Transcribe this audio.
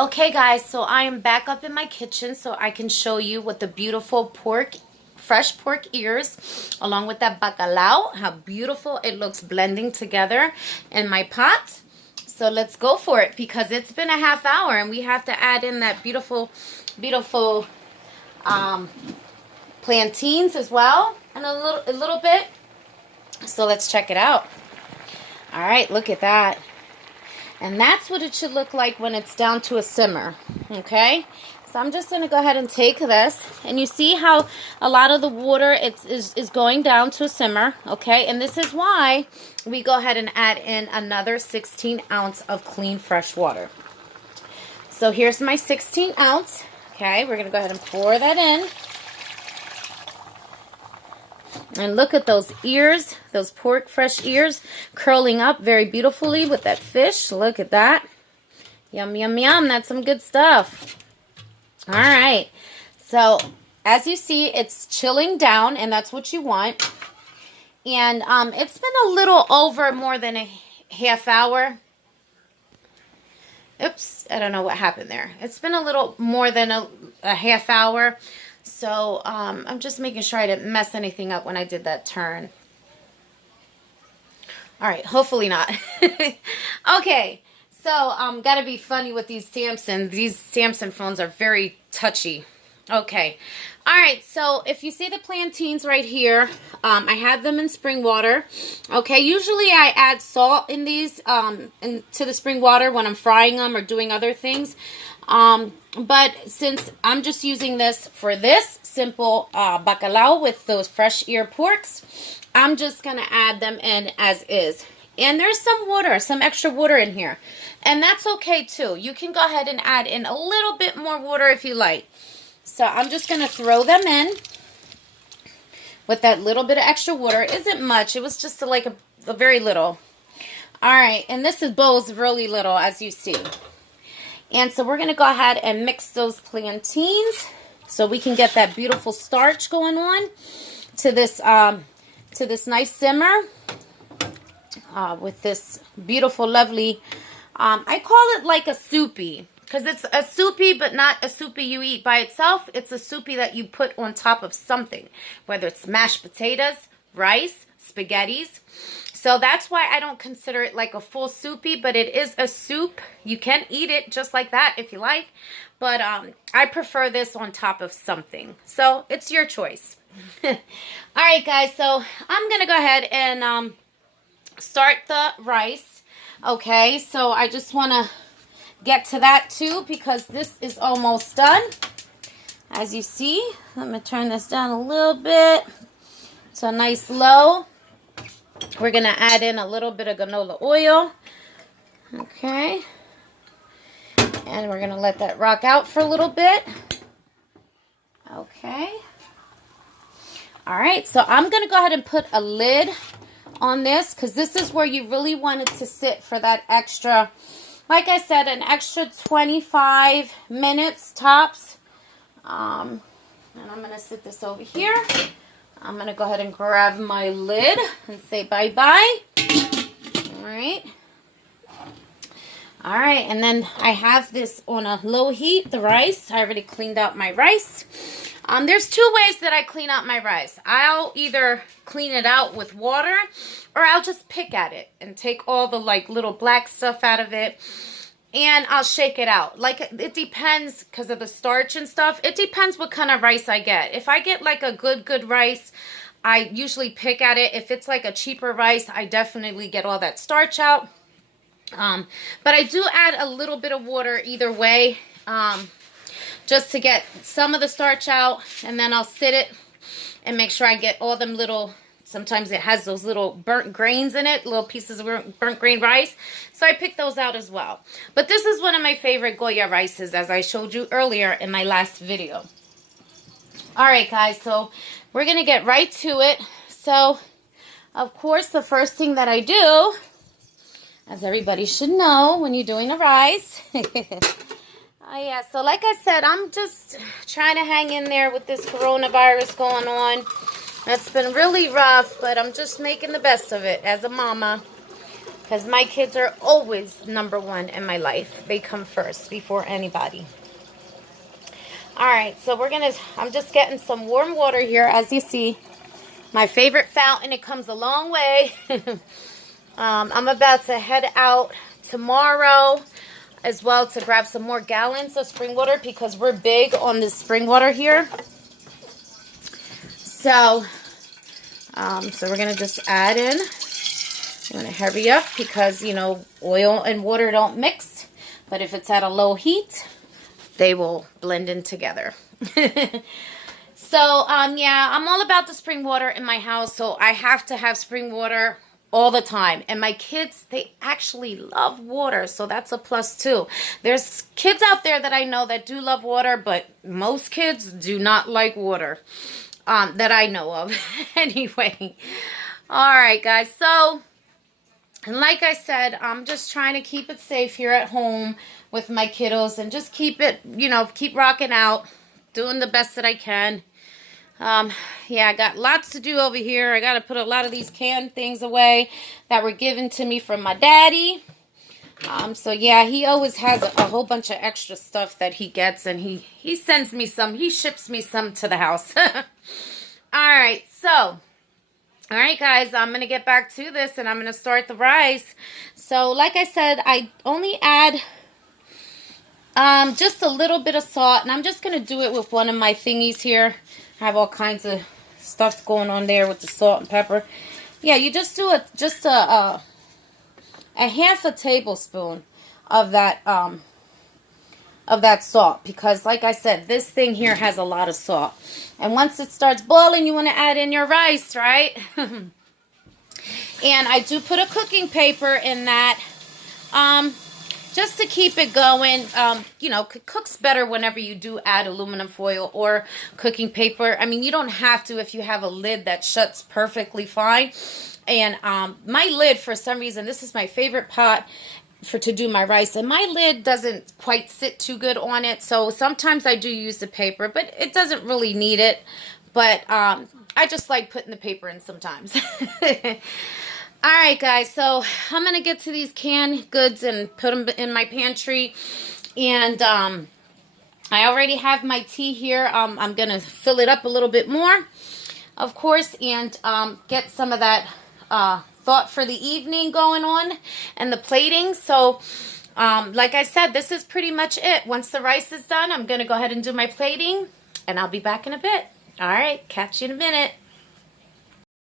Okay guys, so I am back up in my kitchen so I can show you what the beautiful fresh pork ears, along with that bacalao, how beautiful it looks blending together in my pot. So let's go for it because it's been a half hour and we have to add in that beautiful plantains as well, and a little bit. So let's check it out. All right, look at that. And that's what it should look like when it's down to a simmer, okay? So I'm just going to go ahead and take this, and you see how a lot of the water is going down to a simmer, okay? And this is why we go ahead and add in another 16 ounce of clean fresh water. So here's my 16 ounce, okay? We're going to go ahead and pour that in. And look at those ears, those pork fresh ears curling up very beautifully with that fish. Look at that. Yum, yum, yum. That's some good stuff. All right. So as you see, it's chilling down, and that's what you want. And it's been a little over more than a half hour. Oops, I don't know what happened there. It's been a little more than a half hour. So I'm just making sure I didn't mess anything up when I did that turn. All right, hopefully not. Okay, so gotta be funny with these Samsung. These Samsung phones are very touchy. Okay, all right, so if you see the plantains right here, I have them in spring water. Okay, usually I add salt in these into the spring water when I'm frying them or doing other things. But since I'm just using this for this simple bacalao with those fresh ear porks, I'm just going to add them in as is. And there's some water, some extra water in here. And that's okay too. You can go ahead and add in a little bit more water if you like. So I'm just going to throw them in with that little bit of extra water. It isn't much. It was just like a very little. All right. And this bowl is really little, as you see. And so we're going to go ahead and mix those plantains so we can get that beautiful starch going on to this nice simmer with this beautiful, lovely, I call it like a soupy, because it's a soupy, but not a soupy you eat by itself. It's a soupy that you put on top of something, whether it's mashed potatoes, rice, spaghettis. So that's why I don't consider it like a full soupy, but it is a soup. You can eat it just like that if you like, but I prefer this on top of something. So it's your choice. All right, guys, so I'm going to go ahead and start the rice. Okay, so I just want to get to that too because this is almost done. As you see, let me turn this down a little bit to a nice low. We're going to add in a little bit of canola oil. Okay. And we're going to let that rock out for a little bit. Okay. All right. So I'm going to go ahead and put a lid on this because this is where you really want it to sit for that extra, like I said, an extra 25 minutes tops. And I'm going to sit this over here. I'm going to go ahead and grab my lid and say bye-bye. All right. All right, and then I have this on a low heat, the rice. I already cleaned out my rice. There's two ways that I clean out my rice. I'll either clean it out with water or I'll just pick at it and take all the like little black stuff out of it. And I'll shake it out. Like, it depends because of the starch and stuff. It depends what kind of rice I get. If I get like a good rice, I usually pick at it. If it's like a cheaper rice, I definitely get all that starch out. But I do add a little bit of water either way, just to get some of the starch out. And then I'll sit it and make sure I get all them little... Sometimes it has those little burnt grains in it, little pieces of burnt grain rice. So I pick those out as well. But this is one of my favorite Goya rices, as I showed you earlier in my last video. All right, guys, so we're going to get right to it. So, of course, the first thing that I do, as everybody should know when you're doing a rice. Oh, yeah, so like I said, I'm just trying to hang in there with this coronavirus going on. That's been really rough, but I'm just making the best of it as a mama. because my kids are always number one in my life. They come first before anybody. All right, so I'm just getting some warm water here, as you see. My favorite fountain. It comes a long way. I'm about to head out tomorrow as well to grab some more gallons of spring water because we're big on the spring water here. So, we're going to just add in. I'm going to hurry up because, you know, oil and water don't mix. But if it's at a low heat, they will blend in together. So, yeah, I'm all about the spring water in my house. So I have to have spring water all the time. And my kids, they actually love water. So that's a plus too. There's kids out there that I know that do love water, but most kids do not like water. That I know of. Anyway. All right, guys. So, and like I said, I'm just trying to keep it safe here at home with my kiddos and just keep it, you know, keep rocking out, doing the best that I can. Yeah, I got lots to do over here. I got to put a lot of these canned things away that were given to me from my daddy. So yeah, he always has a whole bunch of extra stuff that he gets, and he sends me some, he ships me some to the house. Alright, so, alright guys, I'm going to get back to this, and I'm going to start the rice. So, like I said, I only add just a little bit of salt, and I'm just going to do it with one of my thingies here. I have all kinds of stuff going on there with the salt and pepper. Yeah, you just do a half a tablespoon of that salt, because like I said, this thing here has a lot of salt. And once it starts boiling, you want to add in your rice, right? And I do put a cooking paper in that just to keep it going. You know, it cooks better whenever you do add aluminum foil or cooking paper. I mean, you don't have to if you have a lid that shuts perfectly fine. And my lid, for some reason, this is my favorite pot to do my rice, and my lid doesn't quite sit too good on it, so sometimes I do use the paper, but it doesn't really need it. But I just like putting the paper in sometimes. Alright guys, so I'm going to get to these canned goods and put them in my pantry. And I already have my tea here. I'm going to fill it up a little bit more, of course, and get some of that thought for the evening going on and the plating. So like I said, this is pretty much it. Once the rice is done, I'm going to go ahead and do my plating, and I'll be back in a bit. Alright, catch you in a minute.